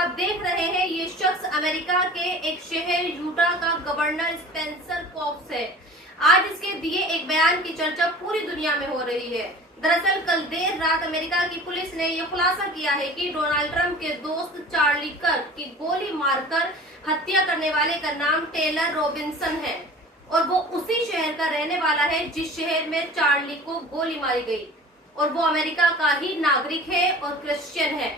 आप देख रहे हैं ये शख्स अमेरिका के एक शहर यूटा का गवर्नर स्पेंसर कॉक्स है। आज इसके दिए एक बयान की चर्चा पूरी दुनिया में हो रही है। दरअसल कल देर रात अमेरिका की पुलिस ने यह खुलासा किया है कि डोनाल्ड ट्रंप के दोस्त चार्ली कर्क की गोली मारकर हत्या करने वाले का नाम टेलर रॉबिन्सन है और वो उसी शहर का रहने वाला है जिस शहर में चार्ली को गोली मारी गई, और वो अमेरिका का ही नागरिक है और क्रिश्चियन है।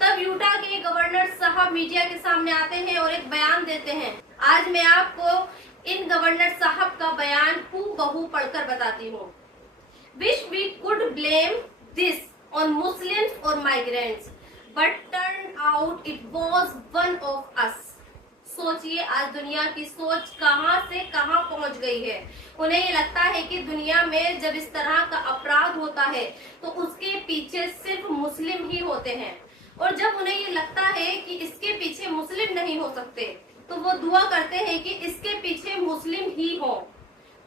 तब यूटा के गवर्नर साहब मीडिया के सामने आते हैं और एक बयान देते हैं। आज मैं आपको इन गवर्नर साहब का बयान हूबहू पढ़कर बताती हूँ। Wish we could blame this on Muslims और migrants, but turn out it was one of us. सोचिए आज दुनिया की सोच कहां से कहां पहुंच गई है। उन्हें ये लगता है कि दुनिया में जब इस तरह का अपराध होता है तो उसके पीछे सिर्फ मुस्लिम ही होते हैं, और जब उन्हें ये लगता है कि इसके पीछे मुस्लिम नहीं हो सकते तो वो दुआ करते हैं कि इसके पीछे मुस्लिम ही हो।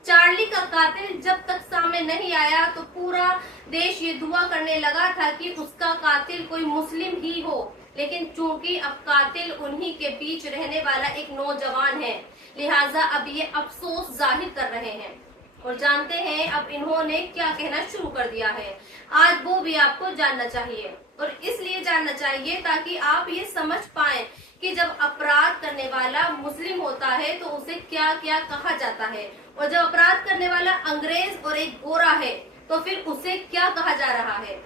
चार्ली का कातिल जब तक सामने नहीं आया तो पूरा देश ये दुआ करने लगा था कि उसका कातिल कोई मुस्लिम ही हो, लेकिन चूंकि अब कातिल उन्हीं के बीच रहने वाला एक नौजवान है, लिहाजा अब ये अफसोस जाहिर कर रहे हैं। और जानते हैं अब इन्होंने क्या कहना शुरू कर दिया है। आज वो भी आपको जानना चाहिए, और इसलिए जानना चाहिए ताकि आप ये समझ पाएं कि जब अपराध करने वाला मुस्लिम होता है तो उसे क्या क्या कहा जाता है, और जब अपराध करने वाला अंग्रेज और एक गोरा है तो फिर उसे क्या कहा जा रहा है।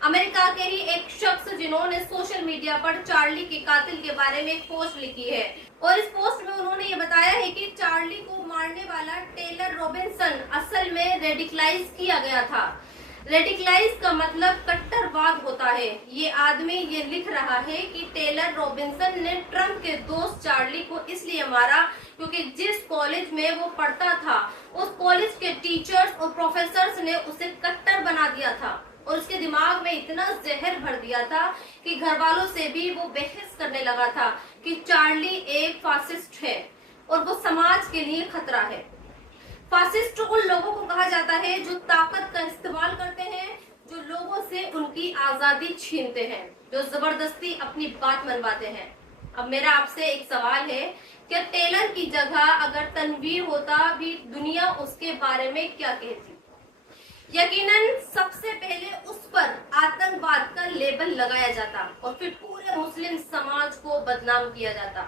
अमेरिका के ही एक शख्स जिन्होंने सोशल मीडिया पर चार्ली के कातिल के बारे में एक पोस्ट लिखी है, और इस पोस्ट में उन्होंने ये बताया है कि चार्ली को मारने वाला टेलर रॉबिन्सन असल में रेडिकलाइज किया गया था। रेडिकलाइज का मतलब कट्टरवाद होता है। ये आदमी ये लिख रहा है कि टेलर रॉबिन्सन ने ट्रंप के दोस्त चार्ली को इसलिए मारा क्योंकि जिस कॉलेज में वो पढ़ता था उस कॉलेज के टीचर्स और प्रोफेसर्स ने उसे कट्टर बना दिया था, और उसके दिमाग में इतना जहर भर दिया था कि घर वालों से भी वो बहस करने लगा था कि चार्ली एक फासिस्ट है और वो समाज के लिए खतरा है। फासिस्ट उन लोगों को कहा जाता है जो ताकत का इस्तेमाल करते हैं, जो लोगों से उनकी आजादी छीनते हैं, जो जबरदस्ती अपनी बात मनवाते हैं। अब मेरा आपसे एक सवाल है, क्या टेलर की जगह अगर तनवीर होता भी दुनिया उसके बारे में क्या कहती? यकीनन सबसे पहले उस पर आतंकवाद का लेबल लगाया जाता और फिर पूरे मुस्लिम समाज को बदनाम किया जाता।